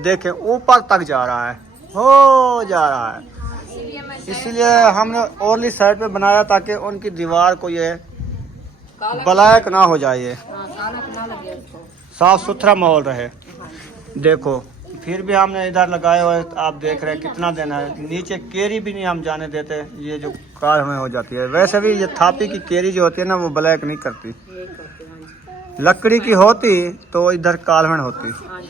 देखें ऊपर तक जा रहा है, हो जा रहा है। इसीलिए मैं इसलिए हमने ओरली साइड पे बनाया ताकि उनकी दीवार को ये काला ब्लैक ना हो जाए, ये काला ना लगे उसको। साफ सुथरा माहौल रहे। हाँ जी। देखो फिर भी हमने इधर लगाए हुए, आप देख रहे हैं कितना देना है। नीचे केरी भी नहीं हम जाने देते, ये जो कार हमें हो जाती है। वैसे भी ये थापी की केरी जो होती है ना, वो ब्लैक नहीं करती। ये करते हैं। हाँ जी। लकड़ी की होती तो इधर कालहन होती। हाँ जी।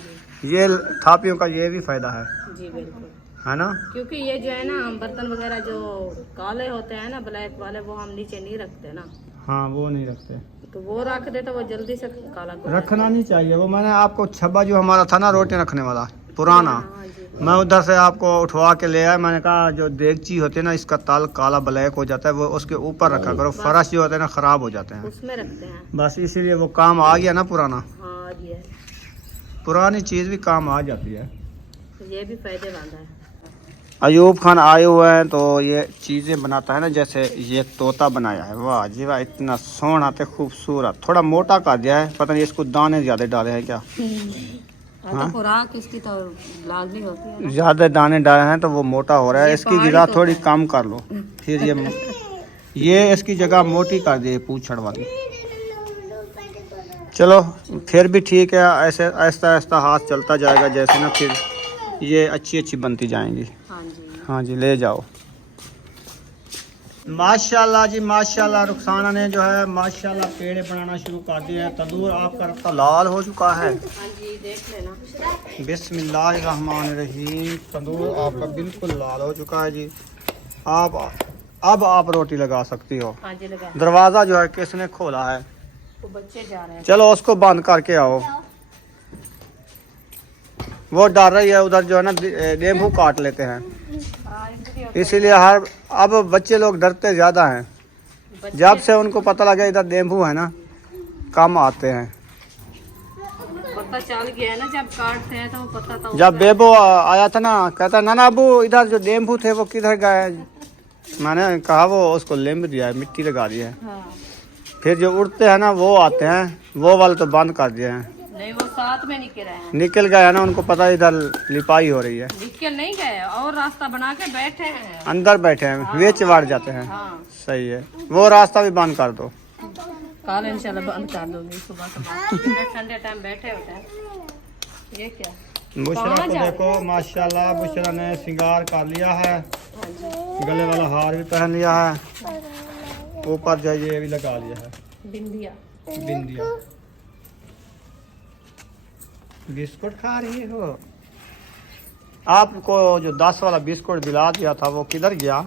ये थापियों का ये भी फायदा है जी बिल्कुल। है ना। क्योंकि ये जो है ना, हम बर्तन वगैरह जो काले होते हैं ना, ब्लैक वाले, वो हम नीचे नहीं रखते ना। हाँ वो नहीं रखते, तो वो रख दे तो वो जल्दी से काला हो रखना नहीं चाहिए। वो मैंने आपको छब्बा जो हमारा था ना रोटी रखने वाला पुराना, हाँ जी। मैं उधर से आपको उठवा के ले आया। मैंने कहा जो देगची होती है ना, इसका ताल काला ब्लैक हो जाता है, वो उसके ऊपर रखा करो। फर्श जो होते हैं ना खराब हो जाते हैं, उसमें रखते हैं। बस इसीलिए वो काम आ गया ना पुराना। हाँ जी है। पुरानी चीज़ भी काम आ जाती है। ये भी फायदेमंद है। अयूब खान आए हुए हैं तो ये चीज़ें बनाता है ना, जैसे ये तोता बनाया है। वाह जी वाह, इतना सोहना ते खूबसूरत। थोड़ा मोटा कर दिया है, पता नहीं इसको दाने ज़्यादा डाले हैं क्या। तो खुराक इसकी तो लाजमी होती है ना। ज़्यादा दाने डाले हैं तो वो मोटा हो रहा है। ये इसकी पहाड़ी गिरा तोता थोड़ी है। कम कर लो, फिर ये इसकी जगह मोटी कर दी पूंछड़ वाली। चलो फिर भी ठीक है, ऐसे आहिस्ता आहिस्ता हाथ चलता जाएगा जैसे ना, फिर ये अच्छी अच्छी बनती जाएंगी। हाँ जी। हाँ जी, ले जाओ। माशाल्लाह जी माशाल्लाह, रुखसाना ने जो है माशाल्लाह पेड़े बनाना शुरू कर दिए हैं। तंदूर आपका रत्ता लाल हो चुका है। हाँ जी देख लेना। बिस्मिल्लाहिर्रहमानिर्रहीम। तंदूर आपका बिल्कुल लाल हो चुका है जी। अब आप रोटी लगा सकती हो। हाँ जी लगा। दरवाज़ा जो है किसने खोला है? तो बच्चे जा रहे हैं। चलो उसको बंद करके आओ। वो डर रही है उधर, जो है ना नींबू काट लेते हैं, हाँ, इसीलिए अब बच्चे लोग डरते ज़्यादा हैं। जब से उनको पता लगा इधर नींबू है ना, कम आते हैं। पता चल गया है ना, जब काटते हैं तो पता तो जब बेबो आया था ना, कहता नाना अबू इधर जो नींबू थे वो किधर गए। मैंने कहा वो उसको लींब दिया है, मिट्टी लगा दी है। हाँ। फिर जो उड़ते हैं ना वो आते हैं, वो वाले तो बंद कर दिए हैं। नहीं वो साथ में निकल रहे हैं। निकल गया ना, उनको पता है इधर लिपाई हो रही है। निकल नहीं गए और रास्ता बना के बैठे हैं। अंदर बैठे हैं, वे चढ़ जाते हैं। हाँ। सही है, वो रास्ता भी बंद कर दो। कल इंशाल्लाह बंद कर दूंगी सुबह सुबह। ठंडे टाइम बैठे होते हैं। ये क्या? बुशरा को देखो माशाल्लाह, बुशरा ने श्रृंगार कर लिया है, गले वाला हार भी पहन लिया है, ऊपर जो ये भी लगा लिया है बिंदिया। बिंदिया। बिस्कुट खा रही हो? आपको जो 10 वाला बिस्कुट दिला दिया था वो किधर गया?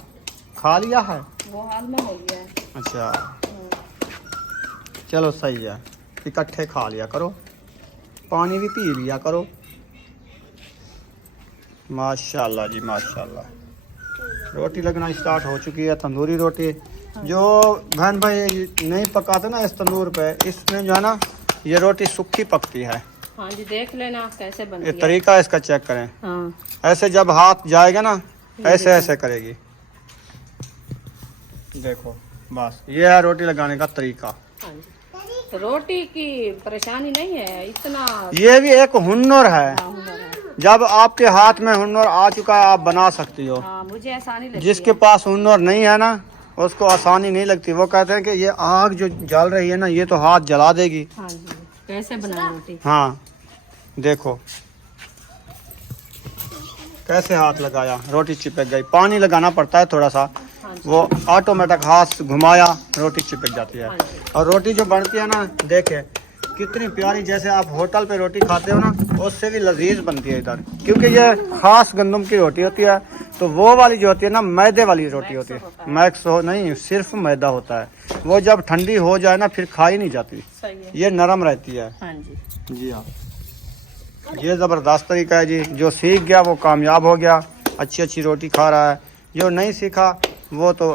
खा लिया है? वो हाल में हो गया है। अच्छा चलो सही है, इकट्ठे खा लिया करो, पानी भी पी लिया करो। माशाल्लाह जी माशाल्लाह, रोटी लगना स्टार्ट हो चुकी है, तंदूरी रोटी। जो बहन भाई नहीं पकाते ना इस तंदूर पे, इसमें जो है ना ये रोटी सूखी पकती है। हाँ जी देख लेना कैसे ये बनती है। तरीका इसका चेक करें। हाँ। ऐसे जब हाथ जाएगा ना, ऐसे ऐसे करेगी। देखो बस ये है रोटी लगाने का तरीका। हाँ जी। तो रोटी की परेशानी नहीं है इतना। ये भी एक हुनर है। हाँ, हुनर है। जब आपके हाथ में हुनर आ चुका है, आप बना सकती हो। हाँ मुझे आसानी लगती जिसके है। पास हुनर नहीं है ना, उसको आसानी नहीं लगती। वो कहते हैं कि ये आग जो जल रही है ना, ये तो हाथ जला देगी। हाँ जी कैसे बनाए रोटी। हाँ देखो कैसे हाथ लगाया, रोटी चिपक गई। पानी लगाना पड़ता है थोड़ा सा, हाँ जी। वो ऑटोमेटिक हाथ घुमाया रोटी चिपक जाती है। हाँ जी। और रोटी जो बनती है ना, देखे कितनी प्यारी, जैसे आप होटल पे रोटी खाते हो ना, उससे भी लजीज बनती है इधर। क्योंकि ये खास गंदम की रोटी होती है, तो वो वाली जो होती है ना, मैदे वाली रोटी होती है। मैक्स हो नहीं, सिर्फ मैदा होता है। वो जब ठंडी हो जाए ना, फिर खाई नहीं जाती, सही है। ये नरम रहती है। हाँ जी। जी हाँ, ये ज़बरदस्त तरीका है जी। जो सीख गया वो कामयाब हो गया, अच्छी अच्छी रोटी खा रहा है। जो नहीं सीखा वो तो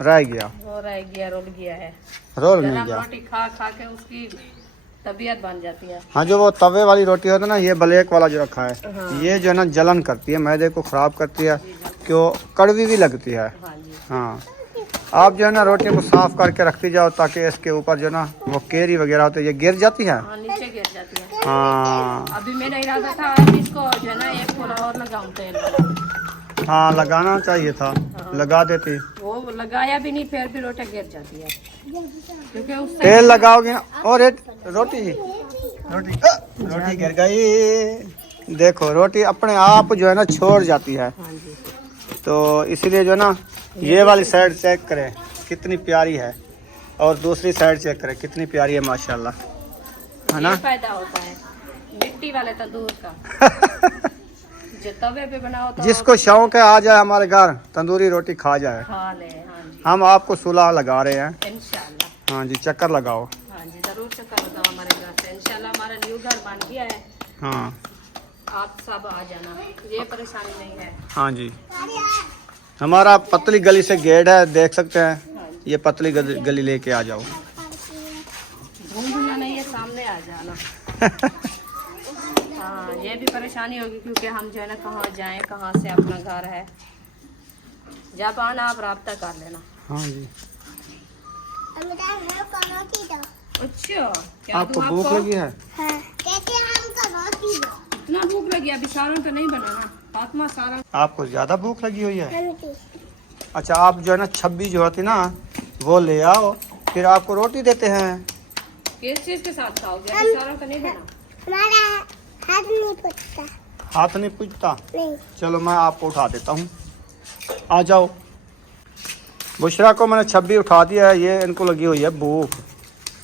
रह गया, वो रह गया, रोल गया है। रोल नहीं गरम गया। रोटी खा खा के उसकी तबीयत बन जाती है। हाँ, जो वो तवे वाली रोटी होती है ना, ये ब्लैक वाला जो रखा है, हाँ। ये जो है ना जलन करती है, मैदे को ख़राब करती है, क्यों कड़वी भी लगती है। हाँ जी। हाँ, आप जो है ना रोटी को साफ करके रखती जाओ ताकि इसके ऊपर जो है ना वो केरी वगैरह होती है, ये गिर जाती है। हाँ, नीचे गिर जाती है। हाँ अभी मेरा इरादा था अब इसको जो है ना एक पूरा और लगाऊं तेल वाला। हाँ, लगाना चाहिए था, लगा देती। वो लगाया भी नहीं, फिर भी रोटी गिर जाती है क्योंकि उससे तेल लगाओगे ना और रोटी रोटी रोटी गिर गई। देखो रोटी अपने आप जो है ना छोड़ जाती है। हाँ जी। तो इसीलिए जो है ना ये वाली साइड चेक करें कितनी प्यारी है और दूसरी साइड चेक करें कितनी प्यारी है माशाल्लाह, है ना। ये फायदा होता है मिट्टी वाले तंदूर का जो तवे पे बनाओ तो जिसको शौक है आ जाए हमारे घर, तंदूरी रोटी खा जाए। खा ले। हाँ जी, हम आपको सुलह लगा रहे हैं। इंशाल्लाह। हाँ जी, चक्कर लगाओ। हाँ जी, जरूर चक्कर लगाओ हमारे घर से। इंशाल्लाह हमारा न्यू घर बन गया है, हाँ आप सब आ जाना, ये परेशानी नहीं है। हाँ जी, हमारा पतली गली से गेट है, देख सकते हैं। हाँ जी, ये पतली गली लेके आ जाओ। ढूंढना नहीं है, सामने आ जाना। हाँ, ये भी परेशानी होगी क्योंकि हम जो है ना कहाँ जाएं, कहाँ से अपना घर है। जब आना आप राब्ता कर लेना। हाँ जी। अच्छा, क्या आपको दूं भूख आपको? लगी है? इतना भूख लगी? अभी सालन तो नहीं बनाना फातिमा, सालन। आपको ज्यादा भूख लगी हुई है? अच्छा, आप जो है ना छब्बी जो होती ना वो ले आओ, फिर आपको रोटी देते हैं। किस चीज के साथ खाओगे? अभी सालन तो नहीं बना। हाथ नहीं पूछता? नहीं। चलो मैं आपको उठा देता हूँ, आ जाओ। बुशरा को मैंने छब्बी उठा दिया है, ये इनको लगी हुई है भूख,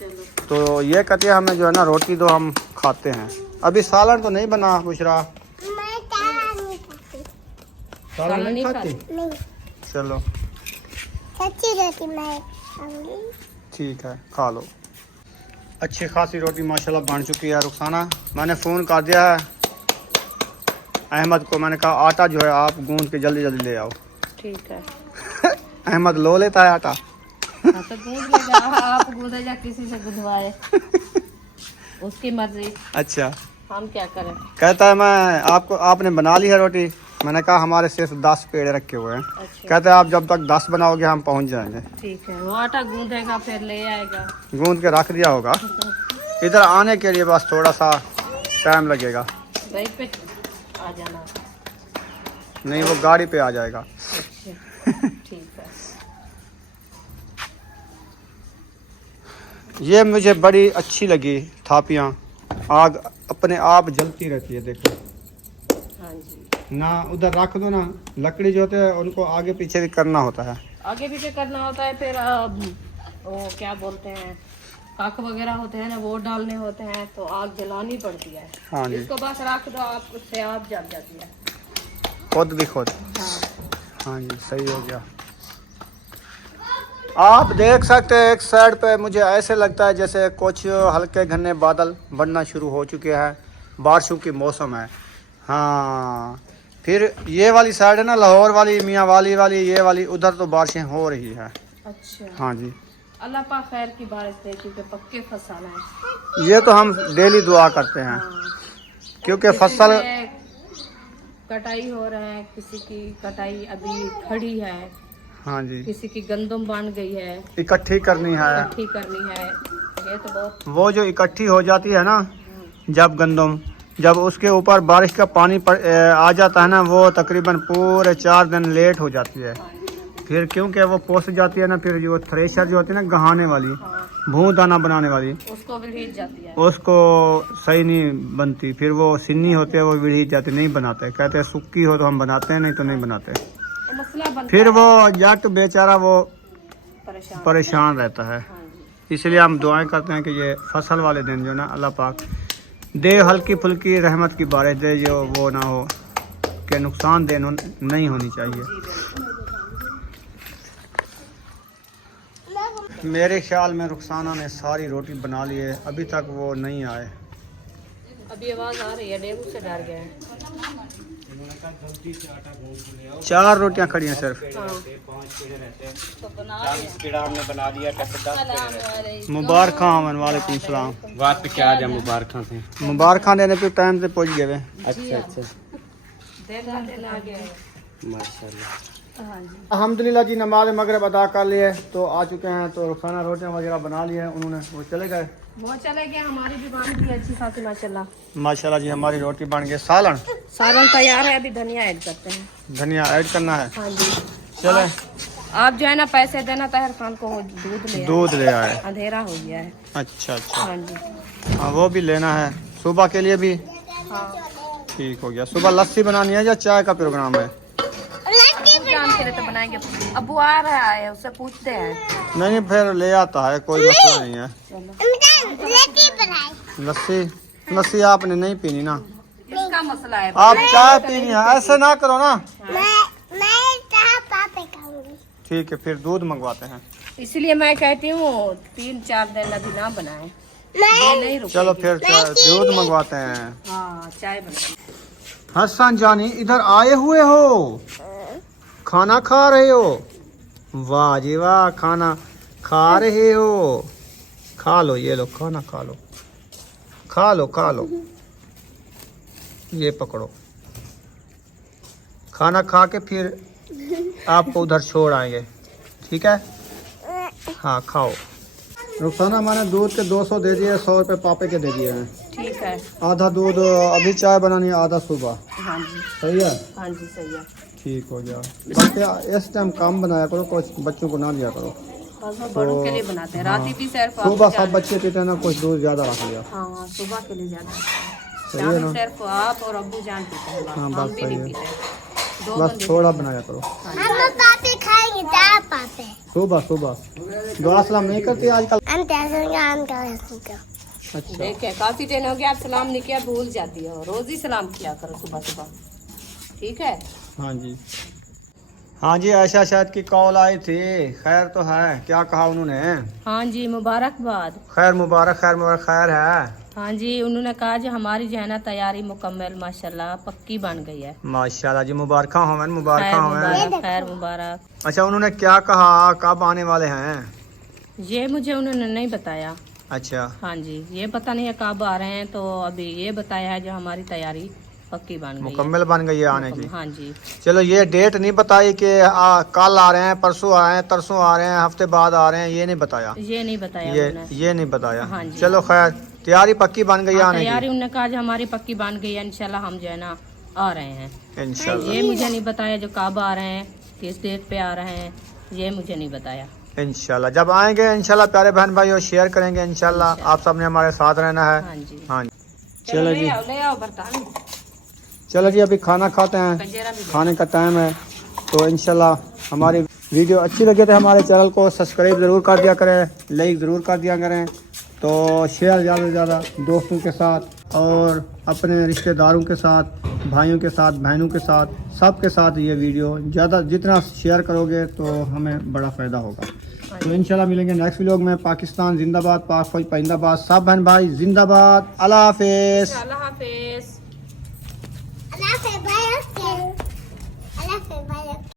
चलो, तो ये कहते हैं हमें जो है ना रोटी दो, हम खाते हैं। अभी सालन तो नहीं बना बुशरा? सालन नहीं खाती? चलो ठीक है, खा लो। अच्छी खासी रोटी माशाल्लाह बन चुकी है रुखसाना। मैंने फ़ोन कर दिया है अहमद को, मैंने कहा आटा जो है आप गूंद के जल्दी जल्दी ले आओ। ठीक है। अहमद लो लेता है आटा। हाँ, तो गूंद लेगा, आप गूंदे या किसी से गुदवाए, उसकी मर्जी, अच्छा, हम क्या करें। कहता है मैं आपको, आपने बना ली है रोटी? मैंने कहा हमारे सिर्फ 10 पेड़े रखे हुए हैं। अच्छा, कहते हैं आप जब तक 10 बनाओगे हम पहुंच जाएंगे। ठीक है, वो आटा गूंदेगा फिर ले आएगा। गूंद के रख दिया होगा। इधर आने के लिए बस थोड़ा सा टाइम लगेगा। वहीं पे आ जाना। नहीं, वो गाड़ी पे आ जाएगा। अच्छा, ठीक है। ये मुझे बड़ी अच्छी लगी थापियाँ, आग अपने आप जलती रहती है। देखो हाँ जी, ना, उधर रख दो ना, लकड़ी जो होते हैं उनको आगे पीछे भी करना होता है। आगे पीछे करना होता है, फिर वो क्या बोलते हैं, काक वगैरह होते हैं ना, वो डालने होते हैं, तो आग जलानी पड़ती है। हाँ जी, इसको बस रख दो, आप उससे आग जल जाती है। खुद भी खुद। हाँ, हाँ जी, सही हो गया। आप देख सकते हैं एक साइड पे मुझे ऐसे लगता है जैसे कुछ हल्के घने बादल बनना शुरू हो चुके हैं, बारिशों की मौसम है। हाँ, फिर ये वाली साइड है ना, लाहौर वाली, मियाँ वाली ये वाली, उधर तो बारिशें हो रही है। अच्छा, हाँ जी, अल्लाह पाक खैर की बारिश दे क्योंकि पक्के फसल है। ये तो हम डेली दुआ करते हैं हाँ, क्योंकि किसी फसल में कटाई हो रहे हैं, किसी की कटाई अभी खड़ी है, हाँ जी किसी की गंदम बन गई है, इकट्ठी करनी है। इकट्ठी करनी है। ये तो बहुत वो जो इकट्ठी हो जाती है ना जब गंदम, जब उसके ऊपर बारिश का पानी आ जाता है ना, वो तकरीबन पूरे 4 दिन लेट हो जाती है। फिर क्योंकि वो पोस जाती है ना, फिर जो थ्रेशर जो होती है ना, गहाने वाली, भूं दाना बनाने वाली, उसको भी भीज जाती है। उसको सही नहीं बनती। फिर वो सिन्नी होते है, वो विढ़ी जाती, नहीं बनाते। कहते हैं सूखी हो तो हम बनाते हैं, नहीं तो नहीं बनाते। तो मसला बनता फिर है, वो जट बेचारा वो परेशान। रहता है। हाँ जी, इसलिए हम दुआएं करते हैं कि ये फसल वाले दिन जो ना अल्लाह पाक दे, हल्की फुल्की रहमत की बारिश दे, जो वो ना हो कि नुकसान दे नहीं होनी चाहिए। मेरे ख्याल में रुखसाना ने सारी रोटी बना ली है, अभी तक वो नहीं आए। अभी आवाज आ रही है, डेंगू से डर गए हैं। 4 रोटियां खड़ी हैं सिर्फ। हाँ, तो बना लिया। पेड़ा हमने बना दिया, 10 मुबारक वालेकुम सलाम। बात पे क्या जा मुबारक से। मुबारक देने पे टाइम से पहुंच गए। अच्छा अच्छा, देखा देना आ गया। माशाल्लाह। हाँ जी। अल्हम्दुलिल्लाह जी नमाज मगरिब अदा कर लिए तो आ चुके हैं। तो रुखसाना रोटियां वगैरह बना ली है उन्होंने, वो चले गए। वो चले गया, हमारी भी बन गई अच्छी खासी माशाल्लाह। माशाल्लाह जी हमारी रोटी बन गई। सालन सालन तैयार है, अभी धनिया ऐड करते हैं। धनिया ऐड करना है। हाँ जी। चले आप जो है ना पैसे देना ताहिर खान को, वो दूध ले आए। अंधेरा हो गया है। अच्छा अच्छा, हाँ जी। हाँ वो भी लेना है सुबह के लिए भी। हाँ ठीक हो गया। सुबह लस्सी बनानी है या चाय का प्रोग्राम है? जान के लिए तो बनाएंगे। अबू आ रहा है, उससे पूछते हैं। नहीं फिर ले आता है, कोई मसला नहीं है। लस्सी लस्सी लस्सी आपने नहीं पीनी ना, इसका मसला है। आप चाय पीनी है। ऐसे ना करो ना। मैं पापे खाऊंगी। ठीक है फिर दूध मंगवाते हैं। इसलिए मैं कहती हूँ 3-4 दिन अभी ना बनाए, ये नहीं रुकेगी। चलो फिर दूध मंगवाते हैं। हाँ चाय बना। हसन जानी इधर आए हुए हो, खाना खा रहे हो? वाह जी वाह, खाना खा रहे हो। खा लो, ये लो खाना खा लो, खा लो खा लो। ये पकड़ो, खाना खा के फिर आपको उधर छोड़ आएंगे, ठीक है? हाँ खाओ। रुखसाना मैंने दूध के 200 दे दिए, 100 रुपये पापे के दे दिए हैं। ठीक है। आधा दूध अभी चाय बनानी है, आधा सुबह। हाँ जी। सही है? हाँ जी सही है। ठीक हो गया। बल्कि इस टाइम काम बनाया करो, कुछ बच्चों को ना दिया करो। बड़ों के लिए बनाते हैं, रात भी सिर्फ सुबह सब बच्चे पीते हैं ना, कुछ दूध ज्यादा रख लिया। हाँ सुबह के लिए ज्यादा, सही है ना? सिर्फ आप और अब्बू जान पीते हैं, हाँ, हम बस भी सही नहीं है। पीते। 2 बस थोड़ा बनाया करो। हम पापे खाएंगे, चाय पापे। सुबह सुबह दुआ सलाम नहीं करती आजकल? हम टेंशन का अच्छा देखे काफी दिन हो गया, आप सलाम नहीं किया, भूल जाती हो। रोज ही सलाम किया करो सुबह सुबह, ठीक है? हाँ जी। हाँ जी, आयशा शायद की कॉल आई थी। खैर तो है? क्या कहा उन्होंने? हाँ जी मुबारकबाद। खैर मुबारक, खैर मुबारक, खैर है। हाँ जी, उन्होंने कहा जो हमारी जो है ना तैयारी मुकम्मल माशाल्लाह पक्की बन गई है। माशाल्लाह जी, मुबारक हो मैन, मुबारक खैर हो मैन। मुबारक, खैर मुबारक। अच्छा उन्होंने क्या कहा, कब आने वाले हैं? ये मुझे उन्होंने नहीं बताया। अच्छा हाँ जी, ये पता नहीं है कब आ रहे हैं, तो अभी ये बताया है जो हमारी तैयारी पक्की बन गई है। मुकम्मल बन गई है आने की। हाँ जी। चलो ये डेट नहीं बताई कि कल आ रहे हैं, परसों आ रहे हैं, तरसों आ रहे हैं, हफ्ते बाद आ रहे हैं, ये नहीं बताया। ये नहीं बताया ये उन्होंने। ये नहीं बताया। हाँ जी। चलो खैर, तैयारी पक्की बन गई है आने तैयारी उन्होंने कहा जो हमारी पक्की बन गई है, इंशाल्लाह हम जो है ना आ रहे हैं। की इंशाल्लाह। ये मुझे नहीं बताया जो कब आ रहे हैं, किस डेट पे आ रहे हैं, ये मुझे नहीं बताया। इंशाल्लाह जब आएंगे इंशाल्लाह प्यारे बहन भाई और शेयर करेंगे इंशाल्लाह। आप सबने हमारे साथ रहना है। हाँ जी। हाँ जी। चलो जी, ले आओ बर्तन। चलो जी अभी खाना खाते हैं, कंजेरा भी खाने का टाइम है। तो इंशाल्लाह हमारी वीडियो अच्छी लगे तो हमारे चैनल को सब्सक्राइब ज़रूर कर दिया करें, लाइक ज़रूर कर दिया करें, तो शेयर ज़्यादा से ज़्यादा दोस्तों के साथ और अपने रिश्तेदारों के साथ, भाइयों के साथ, बहनों के साथ, सब के साथ ये वीडियो ज़्यादा जितना शेयर करोगे तो हमें बड़ा फ़ायदा होगा। तो इंशाल्लाह मिलेंगे नेक्स्ट व्लॉग में। पाकिस्तान जिंदाबाद, पाक फौज पाइंदाबाद, सब बहन भाई जिंदाबाद। अल्लाह हाफिज़।